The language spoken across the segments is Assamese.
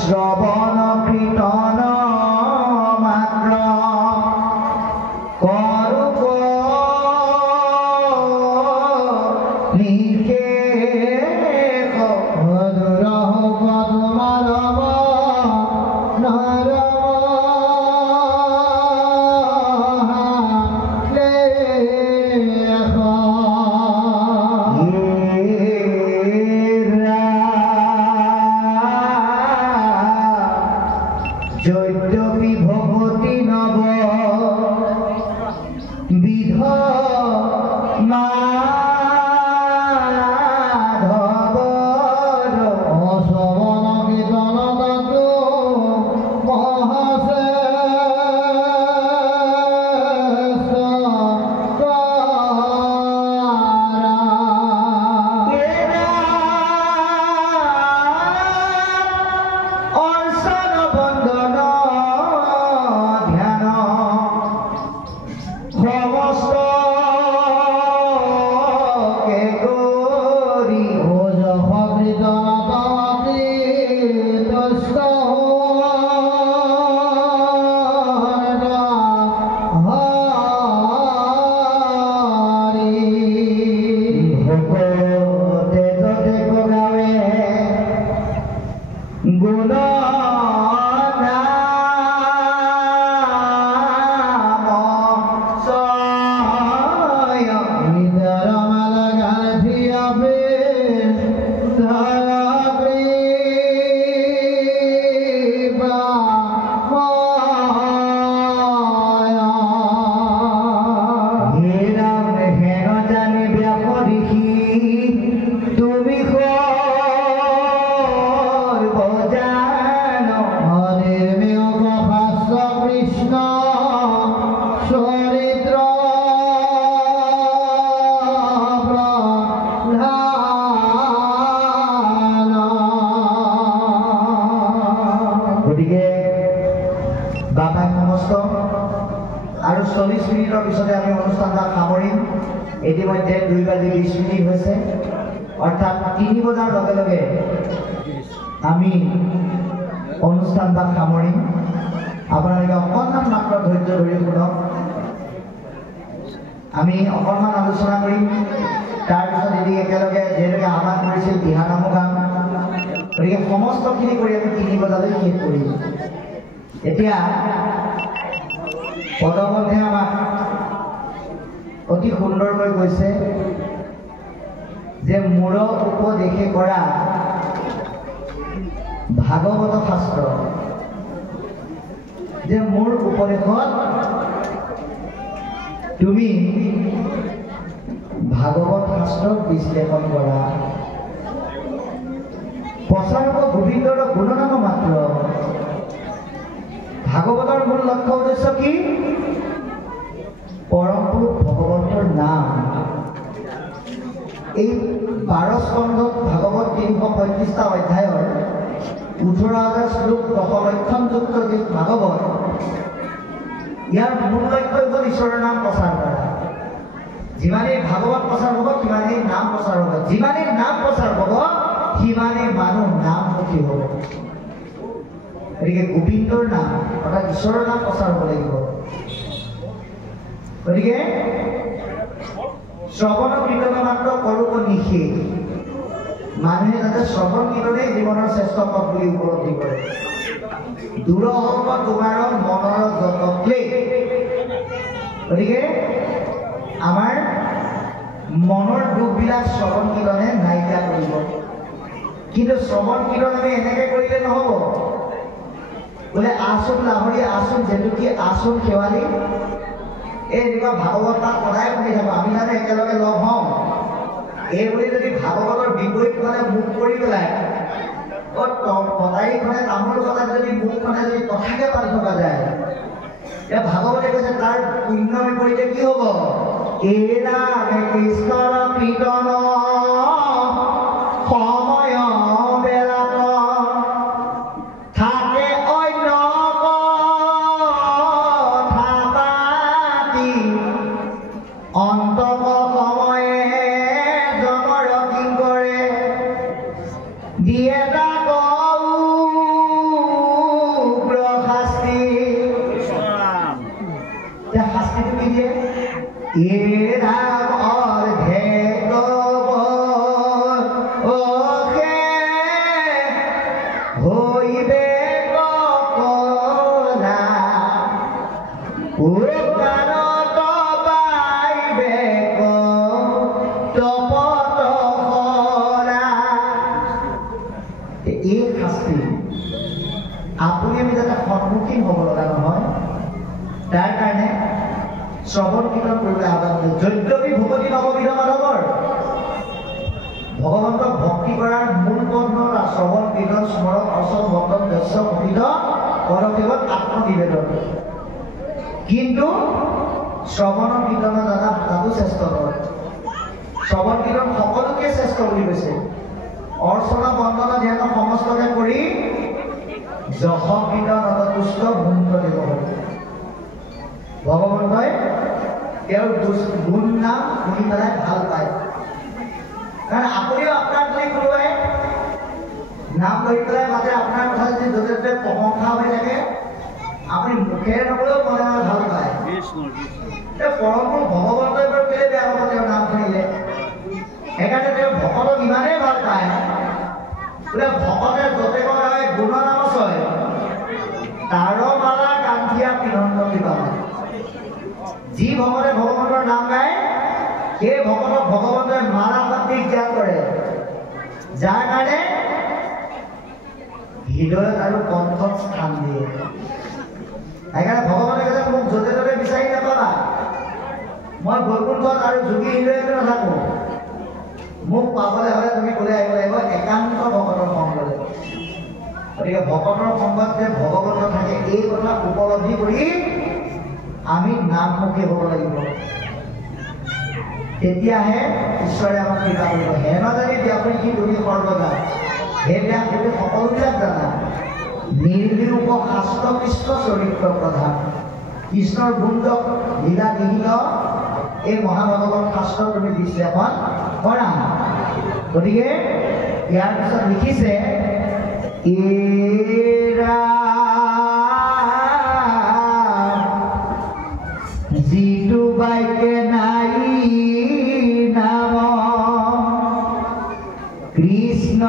শ্ৰবণ কীৰ্তন মাত্ৰ কৰুক নিষেধ মধুৰহ পদ্মনাভ নৰম যদ্যপি ভগতি নব বিধ মাধব অশ্ৰবণ কীৰ্তন তত্ত্ব আৰু 40 মিনিটৰ পিছতে আমি অনুষ্ঠানটা সামৰিম। ইতিমধ্যে 2:20 হৈছে, অৰ্থাৎ 3 বজাৰ লগে লগে আমি অনুষ্ঠানটা সামৰিম। আপোনালোকে অকণমান মাত্ৰ ধৈৰ্য ধৰি শুনক। আমি অকণমান আলোচনা কৰিম, তাৰপিছত এদিন একেলগে যেনেকৈ আহ্বান কৰিছিল দিহানামো গাম। গতিকে সমস্তখিনি কৰি আমি 3 বজালৈ শেষ কৰিম। এতিয়া পদমধ্যে আমাক অতি সুন্দৰকৈ কৈছে যে মূৰ উপদেশে কৰা ভাগৱত শাস্ত্ৰ, যে মোৰ উপদেশত তুমি ভাগৱত শাস্ত্ৰক বিশ্লেষণ কৰা। প্ৰচাৰক গোবিন্দৰ গুণনাম মাত্ৰ। ভাগৱতৰ মূল লক্ষ্য উদ্দেশ্য কি? পৰম পুৰুষ ভগৱন্তৰ নাম। এই 12 স্কন্ধত ভাগৱত 335টা অধ্যায়ৰ 18,000 শ্লোক 10 লক্ষণযুক্ত যি ভাগৱত, ইয়াৰ মূল লক্ষ্য হ'ল ঈশ্বৰৰ নাম প্ৰচাৰ কৰা। যিমানেই ভাগৱত প্ৰচাৰ হ'ব সিমানেই নাম প্ৰচাৰ হ'ব, যিমানেই নাম প্ৰচাৰ হ'ব সিমানেই মানুহ নামমুখী হ'ব। গতিকে গোবিন্দৰ নাম অৰ্থাৎ ঈশ্বৰৰ নাম প্ৰচাৰ হ'ব লাগিব। গতিকে শ্ৰৱণ কীৰ্তন মাত্ৰ কৰোঁ নিষেধ। মানুহে যাতে শ্ৰৱণ কীৰ্তনেই জীৱনৰ শ্ৰেষ্ঠ পথ বুলি উপলব্ধি কৰে। দূৰ হওক তোমাৰ মনৰ যত ক্লেশ। গতিকে আমাৰ মনৰ দুখবিলাক শ্ৰৱণ কীৰ্তনে নাইকিয়া কৰিব। কিন্তু শ্ৰৱণ কীৰ্তন আমি এনেকৈ কৰিলে নহ'ব। বোলে আচোন লাহৰি আচোন জেতুকী আচোন শেৱালি, এই এনেকুৱা ভাগৱত তাত সদায় শুনি থাকোঁ। আমি জানো একেলগে লগ হওঁ। এই বুলি যদি ভাগৱতৰ বিপৰীতখনে মুখ কৰি পেলাই কটাৰীখনে তামোল কটাত যদি মুখখনে যদি কথাকে পাতি থকা যায়, এতিয়া ভাগৱতে কৈছে তাৰ পুণ্য বিপৰীতে কি হ'ব? এৰা কৃষ্ণৰ কীৰ্তন সময় বেলাত থাকে অন্য কথা পাতি, অন্তক সময়ে জমৰ কি কৰে দিয়ে আপুনি আমি যাতে সন্মুখীন হ'ব লগা নহয় তাৰ কাৰণে শ্ৰৱণ কীৰ্তন কৰিবলৈ আহ্বান কৰিছোঁ। যদ্যপি ভকতি নৱবিধ মাধৱৰ ভগৱন্তক ভক্তি কৰাৰ মূল পন্থ শ্ৰৱণ কীৰ্তন স্মৰণ অচল বন্ধন দস্য কপিত পদক্ষেপত আত্মনিবেদন, কিন্তু শ্ৰৱণ কীৰ্তনৰ দ্বাৰা তাতো শ্ৰেষ্ঠ হয়। শ্ৰৱণ কীৰ্তন সকলোকে শ্ৰেষ্ঠ বুলি কৈছে। অৰ্চনা বন্দন ধ্যান সমস্তকে কৰি যশ কীৰ্তন অতুষ্ট ভূন্ত দেৱ ভগৱন্তই তেওঁৰ গুণ নাম শুনি পেলাই ভাল পায়। কাৰণ আপুনিও আপোনাৰ যদি কোনোবাই নাম লৈ পেলাই মাতে আপোনাৰ কথা যদি য'তে ত'তে প্ৰশংসা হৈ থাকে আপুনি মুখেৰে নকলেও মনে মনে ভাল পায়। পৰমপুৰুষ ভগৱন্তই বাৰু কেলে বেয়া হ'ব তেওঁৰ নাম শুনিলে? সেইকাৰণে তেওঁ ভকতক ইমানেই ভাল পায় বোলে ভকতে য'তে কয় গুণ নাম চয় তাৰ মালা কান্থিয়া পিনন্দ কিবা। যি ভকতে ভগৱন্তৰ নাম গায় সেই ভকতক ভগৱন্তই মালা পাতি জ্ঞান কৰে, যাৰ কাৰণে হৃদয়ত আৰু কণ্ঠত স্থান দিয়ে। সেইকাৰণে ভগৱানে কৈছে মোক য'তে ত'তে বিচাৰি নাপাবা, মই বৈকুণ্ঠত আৰু যোগী হৃদয়ত নাথাকো, মোক পাবলৈ হ'লে তুমি ক'লে আহিব লাগিব একান্ত ভকতৰ সংগলৈ। গতিকে ভকতৰ সংগত যে ভগৱন্ত থাকে এই কথা উপলব্ধি কৰি আমি নামমুখী হ'ব লাগিব, তেতিয়াহে ঈশ্বৰে আমাক কৃপা কৰিব। হেমাজানী ব্যাপী তুমি সৰ্বদা সেই ব্যাস তুমি সকলোবিলাক জানা, নিৰ্বিৰূপ শাস্ত্ৰ কৃষ্ণ চৰিত্ৰ প্ৰধান, কৃষ্ণৰ গুণক লীলা বিহীন এই মহাভাগৱত শাস্ত্ৰ তুমি বিশ্লেষণ কৰা। গতিকে ইয়াৰ পিছত লিখিছে যিটো বাইকে নাই নাম কৃষ্ণ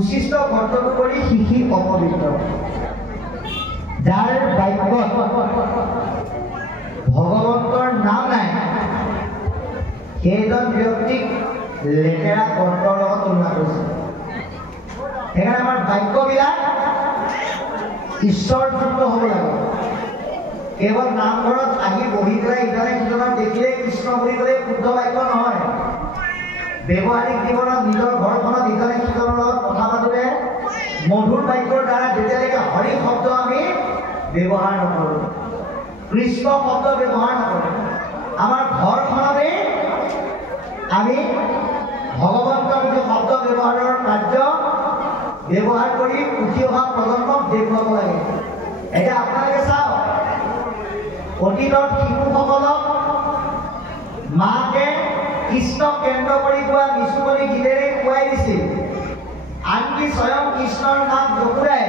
উচিষ্ট কৰ্তব্য কৰি শিশি অপবিত্ৰ, যাৰ বাক্যত ভগৱন্তৰ নাম নাই সেইজন ব্যক্তিক লেতেৰা কণ্ঠৰ লগত তুলনা কৰিছে। সেইকাৰণে আমাৰ বাক্যবিলাক ঈশ্বৰযুক্ত হ'ব লাগে। কেৱল নামঘৰত আহি বহি পেলাই ইজনে সিজনক দেখিলে কৃষ্ণ বুলি ক'লে শুদ্ধ বাক্য নহয়। ব্যৱহাৰিক জীৱনত নিজৰ ঘৰখনত ইজনে সিজনৰ লগত কথা পাতোতে মধুৰ বাক্যৰ দ্বাৰা যেতিয়ালৈকে হৰি শব্দ আমি ব্যৱহাৰ নকৰোঁ, কৃষ্ণ শব্দ ব্যৱহাৰ নকৰোঁ, আমাৰ ঘৰখনতে আমি ভগৱন্তৰ শব্দ ব্যৱহাৰৰ কাৰ্য ব্যৱহাৰ কৰি উঠি অহা প্ৰজন্মক দেখুৱাব লাগে। এতিয়া আপোনালোকে চাওক, অতীতৰ শিশুসকলক মাকে কৃষ্ণক কেন্দ্ৰ কৰি কোৱা নিচুকনি গীতেৰে খুৱাই দিছিল। আনকি স্বয়ং কৃষ্ণৰ নাম যশোদাই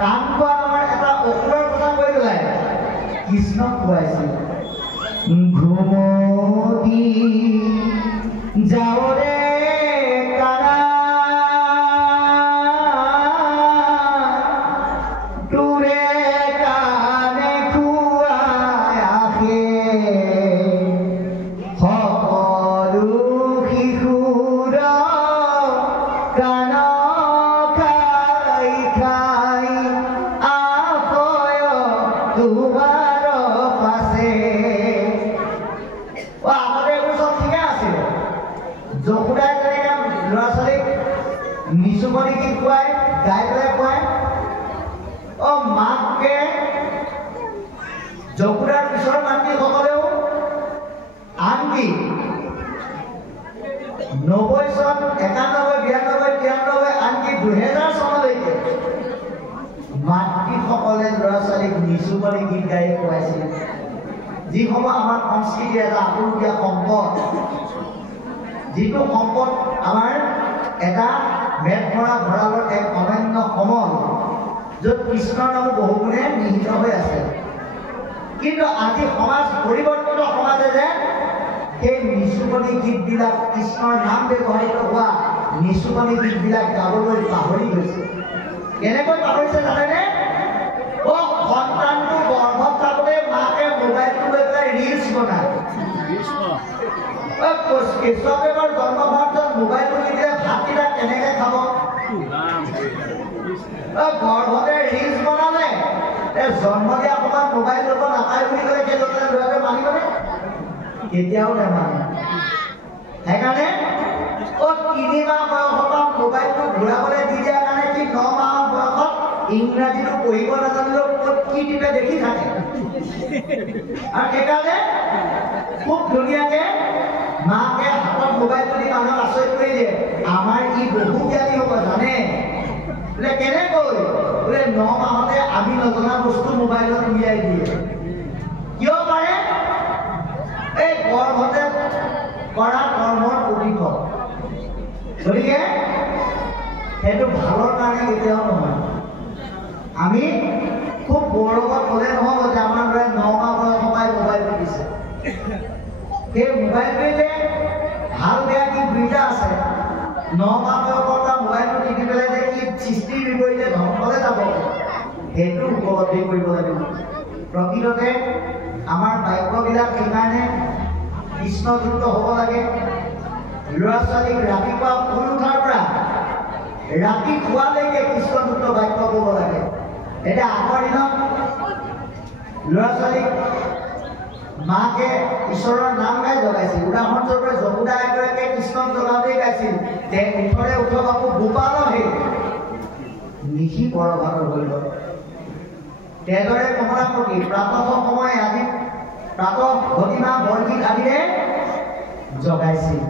কাণ খোৱা আমাৰ এটা অসুৰৰ কথা কৈ পেলাই কৃষ্ণক খুৱাইছিল। ঘুমতি যাওঁৰে কাৰা তোৰে কাণে খুৱাই আহে সকলো শিশুৰ কাণ খাই খাই আশয় তোমাৰ পাছে। আগতে এইবোৰ চব ঠিকে আছিলে। যশোদাই তেনেকে ল'ৰা ছোৱালীক নিচুকনি গীত খুৱাই গাই পেলাই খুৱাই। মাকে যশোদাৰ পিছৰ মাতৃসকলেও আনকি 90 চন 91, 92, 93 আনকি 2000 চনলৈকে মাতৃসকলে ল'ৰা ছোৱালীক নিচুকনি গীত গাই খুৱাইছিল। যিসমূহ আমাৰ সংস্কৃতিৰ এটা আপুৰুগীয়া সম্পদ, যিটো সম্পদ আমাৰ এটা মেদ মৰা ভঁৰালৰ এক অনন্য সমল, য'ত কৃষ্ণৰ নামো বহুগুণে নিহিত হৈ আছে। কিন্তু আজি সমাজ পৰিৱৰ্তিত সমাজে যে সেই নিচুকনি গীতবিলাক, কৃষ্ণৰ নাম ব্যৱহৃত হোৱা নিচুকনি গীতবিলাক গাবলৈ পাহৰি গৈছে। কেনেকৈ পাহৰিছে জানেনে? সন্তানটো গৰ্ভত থাকোঁতে মাকে মোবাইলটো লৈ পেলাই ৰিলছ বনায়। কেঁচুৱাকৰ জন্ম হোৱাৰ পিছত মোবাইলটো নিদিলে ভাতকেইটা কেনেকৈ খাব? গৰ্ভতে ৰিলছ বনালে, জন্ম দিয়া সময়ত মোবাইল ল'ব নাপায় বুলি ক'লে সেই ল'ৰাটোৱে মানিবনে? কেতিয়াও নামানে। সেইকাৰণে 3 মাহ বয়সৰ পৰা মোবাইলটো ঘূৰাবলৈ দি দিয়াৰ কাৰণে কি 9 মাহৰ বয়সত ইংৰাজীটো পঢ়িব নাজানিলেও ক'ত কি টিপে দেখি থাকে। আৰু সেইকাৰণে খুব ধুনীয়াকে মাকে হাতত মোবাইলটো দি মানুহক আচৰিত কৰি দিয়ে। আমাৰ ই বহু জ্ঞানী হ'ব জানে। বোলে কেনেকৈ? বোলে 9 মাহতে আমি নজনা বস্তু মোবাইলত উলিয়াই দিয়ে। কিয় পাৰে? এই গৰ্ভতে কৰা কৰ্মৰ প্ৰতিফল। গতিকে সেইটো ভালৰ কাৰণে কেতিয়াও নহয়। আমি খুব গৌৰৱত ক'লে নহ'ব যে আমাৰ ল'ৰাই 9 মাহ বয়সৰ পৰাই মোবাইলটো দিছে। সেই মোবাইলটোৱে যে ভাল বেয়া কি দুইটা আছে। 9 মাহ বয়সৰ পৰা মোবাইলটো টিপি পেলাই যে কি সৃষ্টিৰ বিপৰীতে ধ্বংসলৈ যাব, সেইটো উপলব্ধি কৰিব লাগিব। প্ৰকৃততে আমাৰ বাক্যবিলাক সেইকাৰণে কৃষ্ণযুক্ত হ'ব লাগে। ল'ৰা ছোৱালীক ৰাতিপুৱা শুই উঠাৰ পৰা ৰাতি খোৱালৈকে কৃষ্ণযুক্ত বাক্য ক'ব লাগে। এতিয়া আগৰ দিনত ল'ৰা ছোৱালীক মাকে ঈশ্বৰৰ নাম গাই জগাইছিল। উদাহৰণস্বৰূপে যশোদা এগৰাকীয়ে কৃষ্ণক জগাওঁতেই গাইছিল, যে উঠৰে উঠ বাপু গোপাল হে নিশি পৰভাতৰ কৰিব। তেনেদৰে কমলাপতি প্ৰাতঃ সময় আদি প্ৰাতঃ ভতিমা বৰগীত আদিৰে জগাইছিল।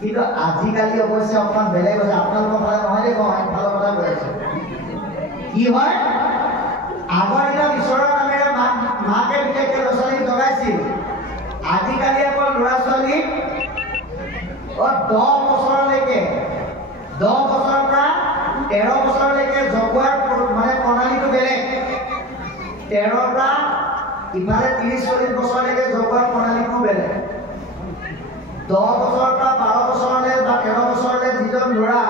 কিন্তু আজিকালি অৱশ্যে অকণমান বেলেগ হৈছে। আপোনালোকৰ ফালে নহয় দেই, মই ফালৰ কথা কৈ আছো। কি হয়, আগৰ দিনত ঈশ্বৰৰ নামেৰে মাকে বিশেষকৈ ল'ৰা ছোৱালীক জগাইছিল। আজিকালি আকৌ ল'ৰা ছোৱালীক 10 বছৰলৈকে, 10 বছৰৰ পৰা 13 বছৰলৈকে জগোৱাৰ মানে প্ৰণালীটো বেলেগ। 13ৰ পৰা ইফালে 30-40 বছৰলৈকে জগোৱাৰ প্ৰণালীটো বেলেগ। 10 বছৰৰ পৰা 12 বছৰলৈ বা 13 বছৰলৈ যিজন ল'ৰা,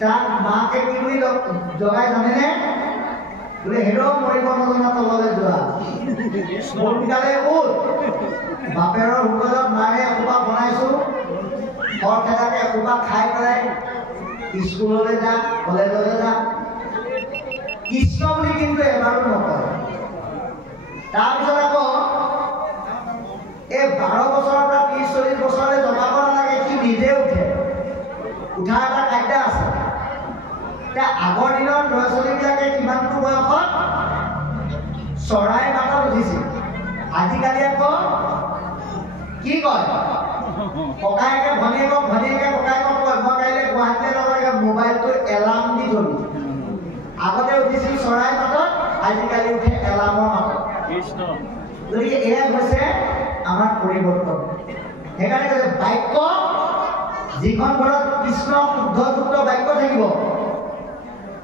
তাক মাকে কি বুলি জগাই জানেনে? বোলে হেৰ মৰিব নজনা তললৈ যোৱা, সোনকালে উঠ, বাপেৰৰ হোটেলত মায়ে এসোপা বনাইছো, খৰখেদাকে এসোপা খাই পেলাই স্কুললৈ যা, কলেজলৈ যা, কৃষ্ণ বুলি কিন্তু এবাৰো নকয়। তাৰপিছত আকৌ এই 12 বছৰৰ পৰা 30-40 বছৰলৈ জমাব নালাগে, সি নিজে উঠে। উঠা এটা কাইদা আছে। এতিয়া আগৰ দিনৰ ল'ৰা ছোৱালীবিলাকে কিমানটো বয়সত চৰাই মাতত উঠিছিল। আজিকালি আকৌ কি কয়, ককায়েকে ভনীয়েকক, ভনীয়েকে ককায়েকক কয় মই কাইলৈ গুৱাহাটীলৈ যাব লাগে, মোবাইলটো এলাৰ্ম দি থবি। আগতে উঠিছিল চৰাই মাতত, আজিকালি উঠে এলাৰ্মৰ মাতত। গতিকে এয়া হৈছে আমাৰ পৰিৱৰ্তন। সেইকাৰণে কৈছে বাক্য, যিখন ঘৰত কৃষ্ণ শুদ্ধযুক্ত বাক্য থাকিব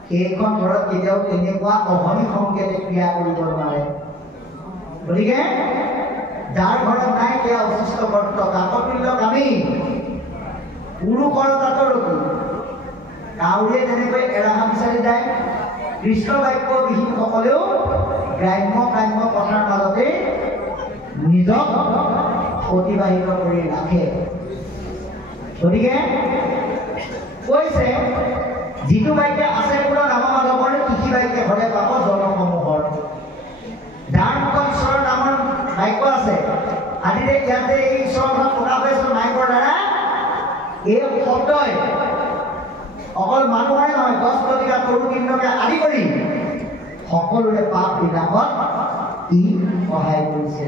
সেইখন ঘৰত কেতিয়াও তেনেকুৱা অহনি সংকেতে ক্ৰিয়া কৰিব নোৱাৰে। গতিকে যাৰ ঘৰত নাই সেয়া অশিষ্ট বৰ্ত, কাকতুল্য কামী, পুৰুষৰ তাতৰতো কাউৰীয়ে যেনেকৈ এৰাহা বিচাৰি যায়, কৃষ্ণ বাক্য বিহীনসকলেও গ্ৰাম্য কথাৰ মাজতে নিজক অতিবাহিত কৰি ৰাখে। গতিকে কৈছে যিটো বাক্য আছে পুৰা নাম মাধৱৰ, কৃষি বাক্য ঘৰে পাব জনসমূহৰ। যাৰ মুখত ঈশ্বৰৰ নামৰ বাক্য আছে, আজিতে ইয়াতে এই ঈশ্বৰৰ ভাৱ প্ৰকাশ পাইছে মাইকৰ দ্বাৰা, এই শব্দই অকল মানুহৰে নহয়, গছ লতিকা তৰু তৃণকে আদি কৰি সকলোৰে পাপ বিনাশত ই সহায় কৰিছে।